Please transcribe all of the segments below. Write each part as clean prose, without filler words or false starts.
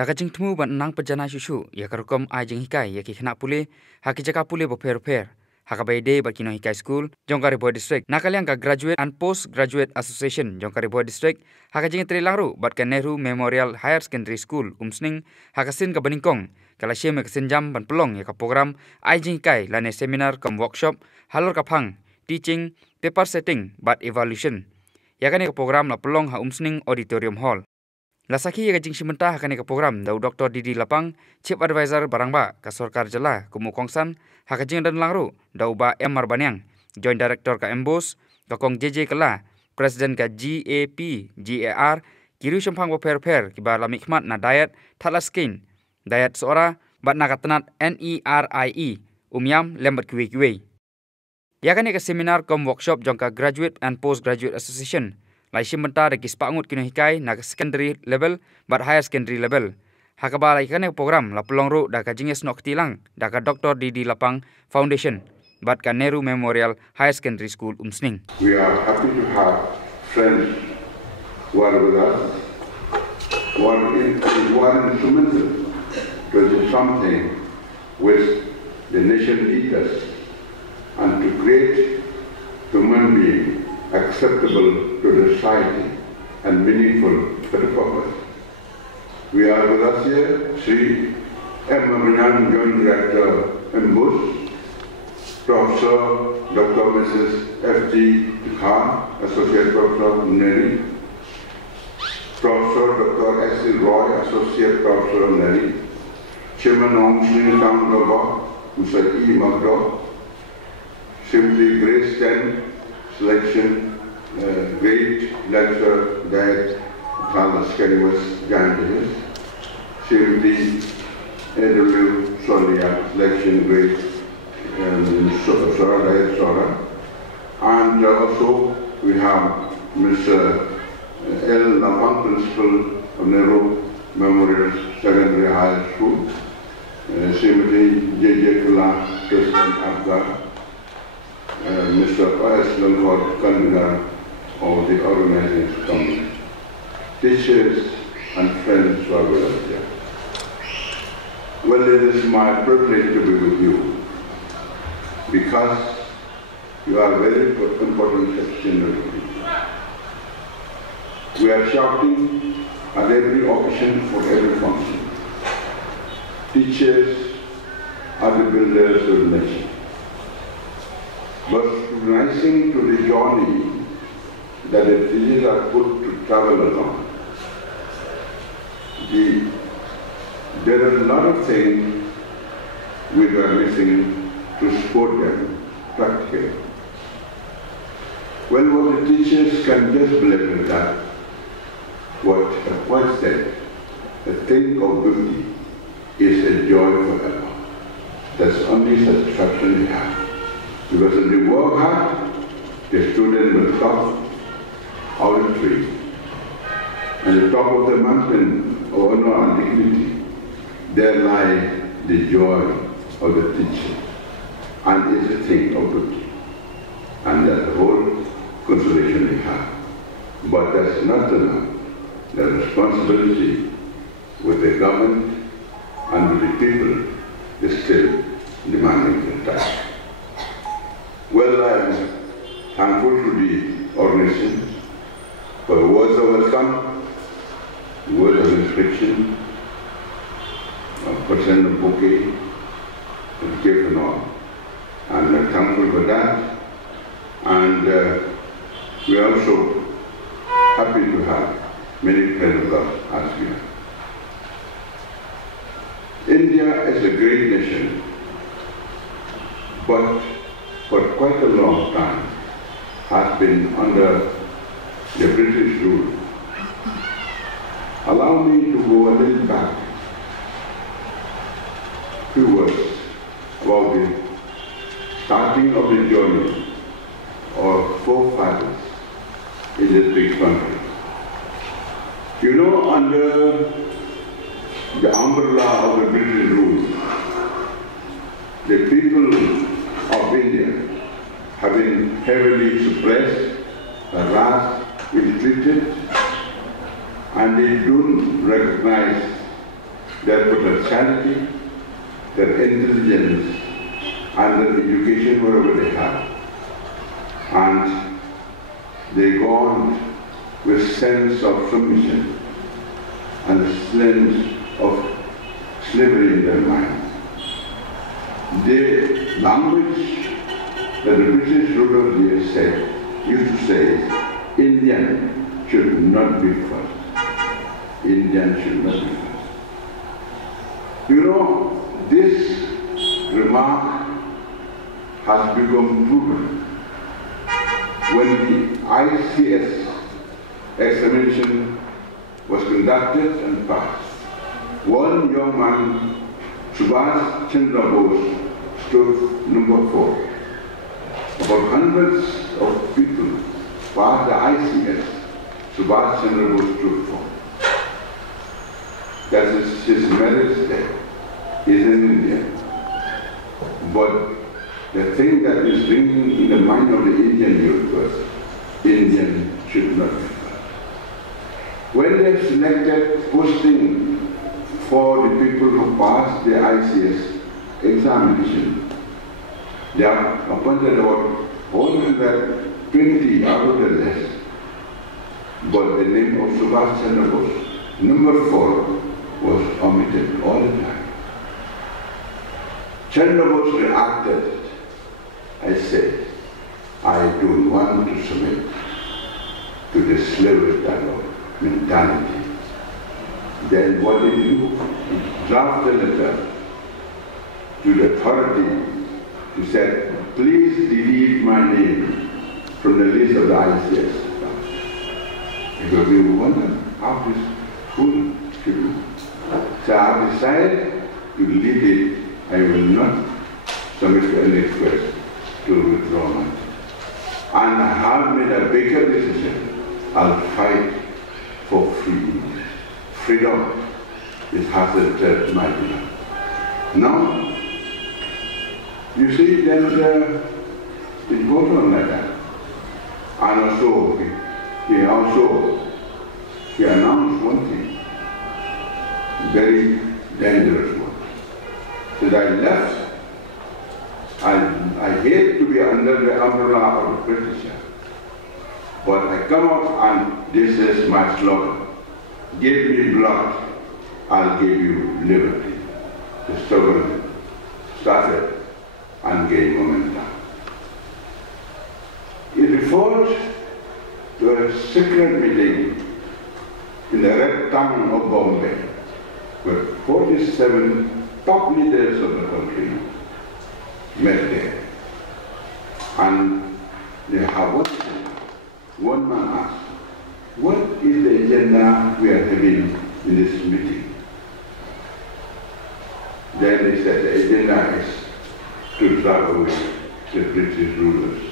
Dakajing temu ban nang pejana susu ya karukom ajing hikai ya ki khana pule haki jaka pule bo fer hakabai day ba kino hikai school Jongkari Boy District nakaliang ka graduate and postgraduate association Jongkari Boy District hakajing langru bat ka Nehru Memorial Higher Secondary School umsning hakasin ka baningkong kala syem ka sinjam ban pelong ya ka program ajing hikai lane seminar kam workshop halor ka phang teaching paper setting but evaluation ya kan ka program la pelong ha umsning auditorium hall Lasaki ya kajing simenta hakane ka program dau Dr. Didi Lapang Chief Advisor Barangba ka Sarkar Jala Kumu Kongsan hakajing dan langru dau ba M Marbanyang Joint Director ka Embos ka Kong JJ Kala President ka GAR kiru sempang bo per ki ba lamikmat na diet thalaskin diet seora bat na katanat NERIE umyam lembat kiwe ya kan ka seminar kom workshop jongka Graduate and Postgraduate Association lai simenta de kispangut kino hikai na secondary level but higher secondary level hakaba lai kan program la pelongru da ka jinges nok tilang da ka Dr. Didi Lapang Foundation but ka Nehru Memorial Higher Secondary School umsning. We are happy to have friends who are with us, who are instrumental to do something which the nation needs us and to create human beings acceptable to the society and meaningful for the purpose. We are with us here, Sri M. Marbanyang, Joint Director, Embos, Professor Dr. Mrs. F.G. Khan, Associate Professor, Neri, Professor Dr. S.C. Roy, Associate Professor, Neri, Chairman Om Sri Tamdaba, Mr. E. Magdo, Simply Grace 10, Selection, great lecture that Thomas Kelly was joined Simply A.W. Solia, Selection, great Sora. And also we have Mr. L. Lapang, Principal of Nehru Memorial Secondary High School, Srimati J.J. Kula, President Abgar, Mr. O.S. Lankot, convener of the organizing committee, teachers and friends who are with us here. Well, it is my privilege to be with you because you are very important section of the people. We are shouting at every occasion for every function. Teachers are the builders of the nation. But rising to the journey that the teachers are put to travel along, there are a lot of things we are missing to support them practically. Well, what the teachers can just believe in that, what a poet said, a thing of beauty is a joy forever. That's only satisfaction we have. Because if they work hard, the student will top out of the tree. And the top of the mountain of honor and dignity, there lies the joy of the teacher. And it's a thing of beauty. And that's the whole consolation we have. But that's not enough. The responsibility with the government and with the people is still demanding the task. Well, I'm thankful to the organization for the words of welcome, words of inspection, percent of bouquet, and gift and all. I'm thankful for that. And we are also happy to have many friends of us as we are. India is a great nation, but for quite a long time has been under the British rule. Allow me to go a little back, few words about the starting of the journey of forefathers in this big country. You know, under the umbrella of the British rule, the people of India have been heavily suppressed, harassed, ill-treated, and they don't recognize their potentiality, their intelligence, and their education wherever they have. And they go on with sense of submission and a sense of slavery in their mind. The language that the British rulers used to say, Indian should not be first. Indian should not be first. You know, this remark has become proven when the ICS examination was conducted and passed. One young man, Subhash Chandra Bose, stood number 4. About hundreds of people passed the ICS. Subhash Chandra Bose stood 4. That is his merit there. He's in India. But the thing that is ringing in the mind of the Indian youth was, Indian should not be first. When they selected posting for the people who passed the ICS examination, they are appointed about 120 out of the list, but the name of Subhash Chandra Bose, number 4, was omitted all the time. Chandra Bose reacted. I said, I don't want to submit to the slavery type of mentality. Then what did he do? He drafted a letter to the authority. He said, please delete my name from the list of the ICS. Because we wonder how this fool should do. So I have decided to delete it. I will not submit to any request to withdraw myself. And I have made a bigger decision. I'll fight for freedom. Freedom is hazarded my life. Now, you see, then it goes on like that. And also, he announced one thing, very dangerous one. That I left, I hate to be under the umbrella of the British, but I come out and this is my slogan. Give me blood, I'll give you liberty. The struggle started and gained momentum. It referred to a secret meeting in the Red Tongue of Bombay, where 47 top leaders of the country met there. And they have what? One man asked, what is the agenda we are having in this meeting? Then they said the agenda is to drive away the British rulers.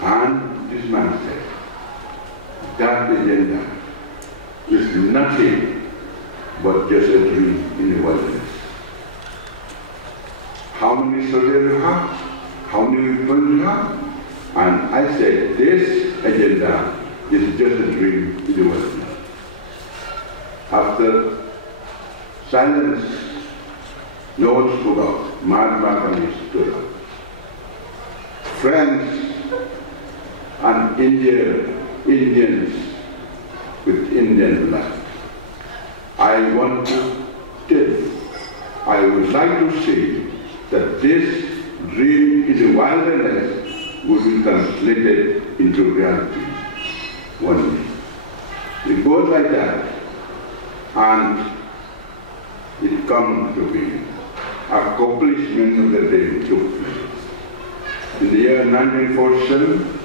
And this man said, that agenda is nothing but just a dream in the wilderness. How many soldiers you have? How many weapons you have? And I said, this agenda is just a dream in the wilderness. After silence, no one spoke out. Mahatma Gandhi stood up. Friends and Indians with Indian blood, I want to tell you, I would like to say that this dream in the wilderness will be translated into reality one day. It goes like that, and it comes to be accomplishment of the dream took place. In the year 1947,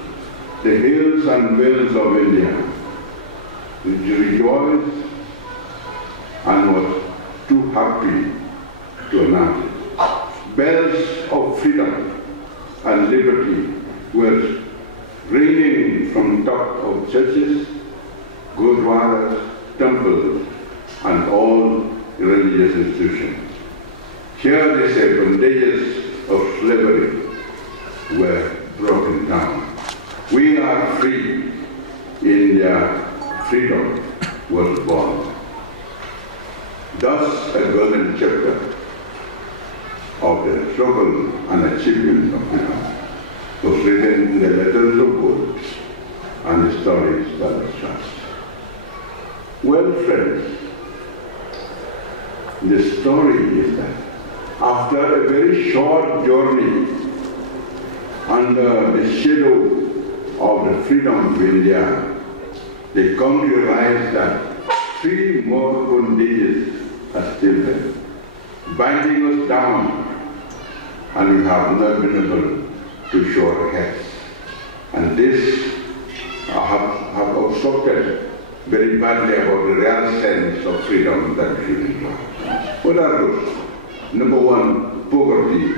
the hills and vales of India rejoiced and was too happy to announce it. Bells of freedom and liberty were ringing from top of churches, gurdwaras, temples, and all religious institutions. Here they say bondages of slavery were broken down. We are free. India, freedom was born. Thus, a golden chapter of the struggle and achievement of freedom was written in the letters of God and the stories that are trust. Well, friends, the story is that after a very short journey under the shadow of the freedom of India, they come to realize that 3 more bondages are still there, binding us down, and we have not been able to show our heads. And this have obstructed very badly about the real sense of freedom that we should enjoy. What are those? Number 1, poverty.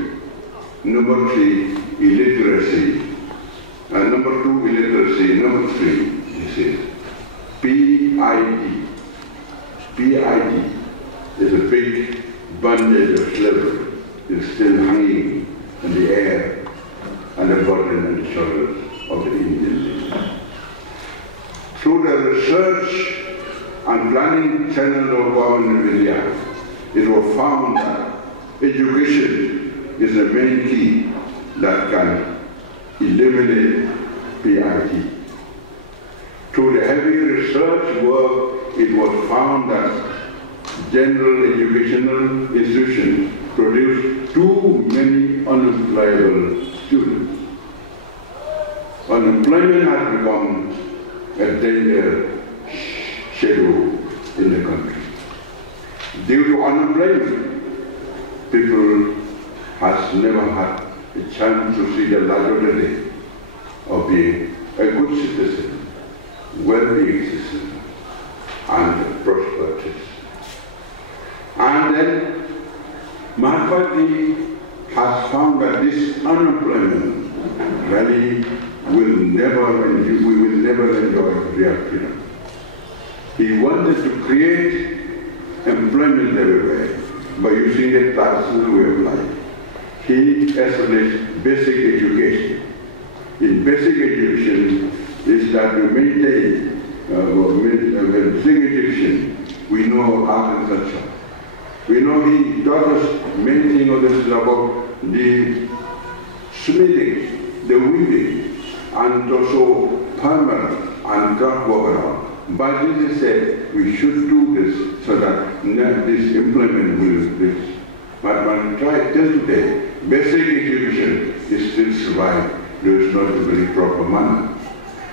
Number 3, illiteracy. And number 2, illiteracy. Number 3, this is PID. PID is a big bondage of slavery. It's still hanging in the air and a burden on the shoulders of the Indians. Through the research and planning channel of government of India, it was found that education is the main key that can eliminate PID. Through the heavy research work, it was found that general educational institutions produce too many unemployable students. Unemployment has become a danger shadow in the country. Due to unemployment, people has never had a chance to see the light of the day of being a good citizen, well-being citizen, and a prosperous citizen. And then Mahatma Gandhi has found that this unemployment really we will never enjoy real freedom. He wanted to create employment everywhere by using a traditional way of life. He established basic education. In basic education is that we maintain, basic education, we know art and culture. We know he taught us many things of this about the smithing, the weaving, and also farmer and craft worker. But Jesus said we should do this so that this employment will reach. But when we try till today, basic education is still survived. There is not a very proper manner.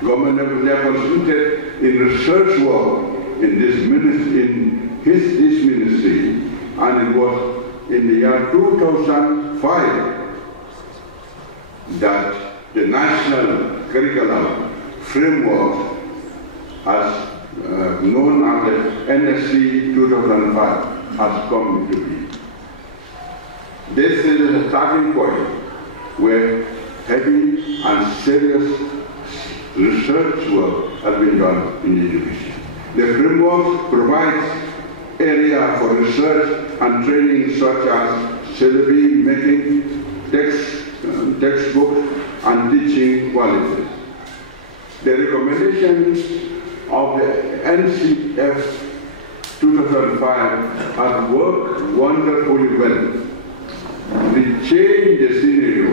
Government of India concentrated in research work in this ministry, in this ministry, and it was in the year 2005 that the national curriculum framework as known as the NSC 2005 has come into being. This is a starting point where heavy and serious research work has been done in education. The framework provides area for research and training such as syllabi making, textbooks, and teaching qualities. The recommendations of the NCF 2005 have worked wonderfully well. They changed the scenario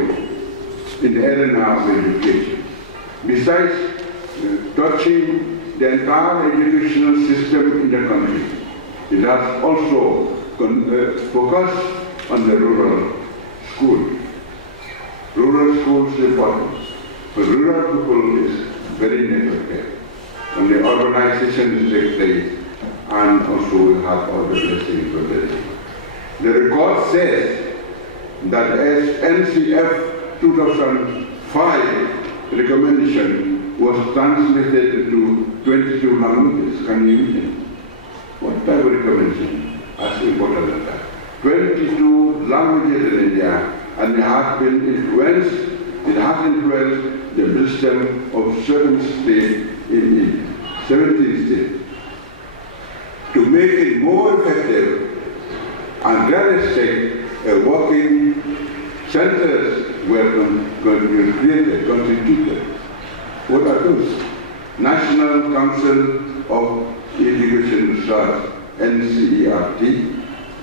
in the arena of education. Besides touching the entire educational system in the country, it has also focused on the rural school. Rural schools is important. For rural people is very necessary. And the urbanization is takes place, and also we have all the blessings of the day. The record says that as NCF 2005 recommendation was translated into 22 languages. Can you imagine? What type of recommendation? As important as that. 22 languages in India, and it has influenced the wisdom of certain states in India, 17 states. To make it more effective and realistic, working centers were created, constituted. What are those? National Council of Education Research NCERT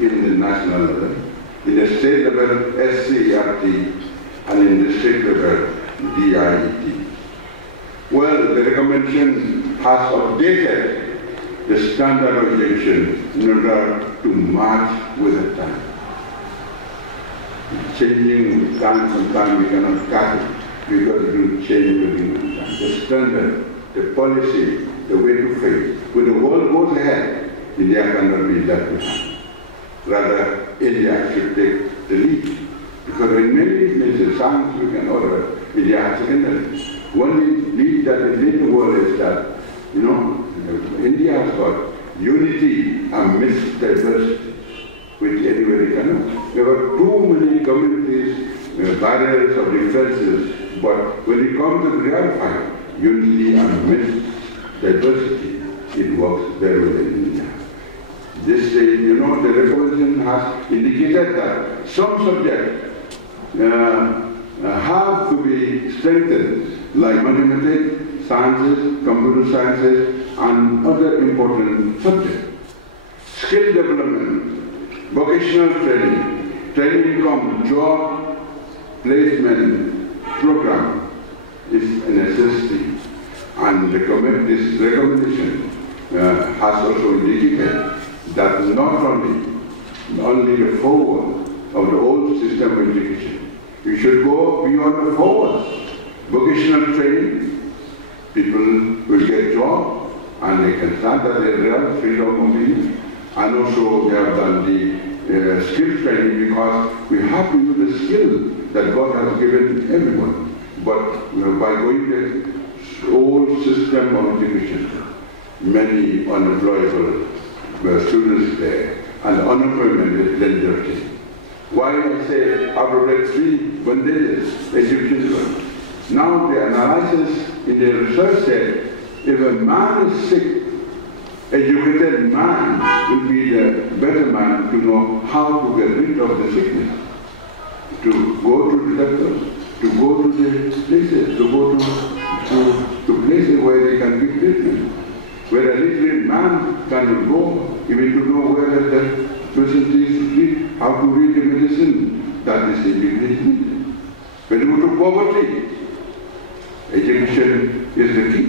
in the national level, in the state level SCERT, and in the state level DIET. Well, the recommendation has updated the standard of education in order to match with the time. Changing time from time, we cannot cut it. We've got to do change within the time. The standard, the policy, the way to face. When the world goes ahead, India cannot be left behind. Rather, India should take the lead. Because in many places, science, we can order, India has secondary. One lead that is in the world is that, India has got unity amidst diversity, which anybody cannot. There are too many communities, barriers of differences, but when it comes to the real fight, unity amidst diversity, it works very well in India. This, the recommendation has indicated that some subjects have to be strengthened, like mathematics, sciences, computer sciences, and other important subjects. Skill development, vocational training, training from job placement program is a necessity, and this recommendation has also indicated that not only the forward of the old system of education, we should go beyond the forward. Vocational training, people will get jobs and they can start at their real freedom of mobility. And also they have done the skill training because we have to use the skill that God has given everyone. But by going to the old system of education, many unemployable students there, and unemployment is dangerous. Why I say I've 3 bandages, education. Now the analysis in the research said, if a man is sick, educated man will be the better man to know how to get rid of the sickness, to go to the doctors, to go to the places, to go to places where they can give treatment, where a literate man can go, even to know where the person is, how to read the medicine that is educated. When you go to poverty, education is the key.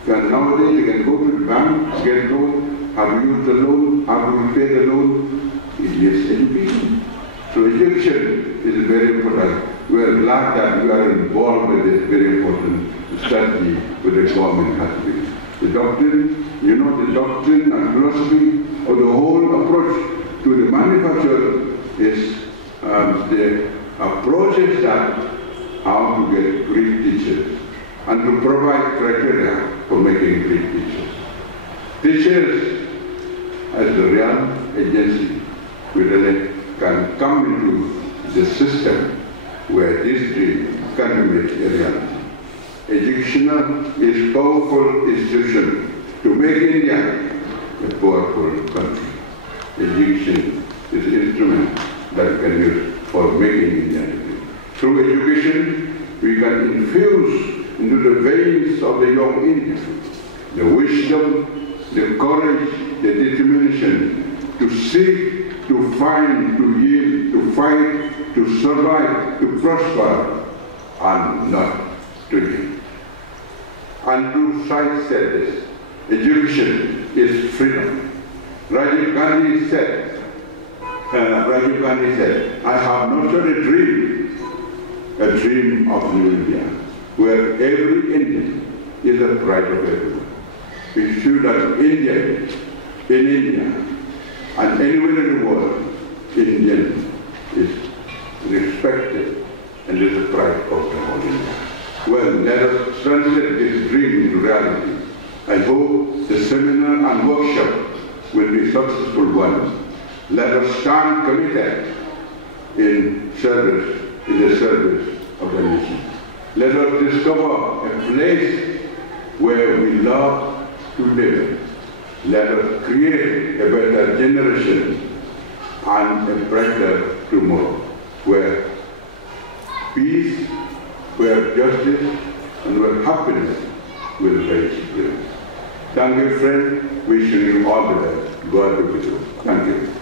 Because nowadays you can go to the bank, get loan, how to use the loan, how to repay the loan. It is education. So education is very important. We are glad that we are involved with this very important strategy with the government has to be. The doctrine, the doctrine and philosophy of the whole approach to the manufacturer is the approach is that how to get great teachers and to provide criteria for making great teachers. Teachers as the real agency really can come into the system where this dream can be made a reality. Education is powerful institution to make India a powerful country. Education is an instrument that we can use for making India a country. Through education, we can infuse into the veins of the young Indian the wisdom, the courage, the determination to seek, to find, to yield, to fight, to survive, to prosper, and not to yield. Andrew Syed said this, education is freedom. Rajiv Gandhi said, I have nurtured a dream of New India, where every Indian is a pride of everyone. We show that Indian, in India, and anywhere in the world, Indian is respected and is a pride of the whole India. Well, let us translate this dream into reality. I hope the seminar and workshop will be successful ones. Let us stand committed in the service of the nation. Let us discover a place where we love to live. Let us create a better generation and a brighter tomorrow, where peace, where justice, and where happiness will reign supreme. Thank you, friend. Wishing you all the best. God be with you. Thank you.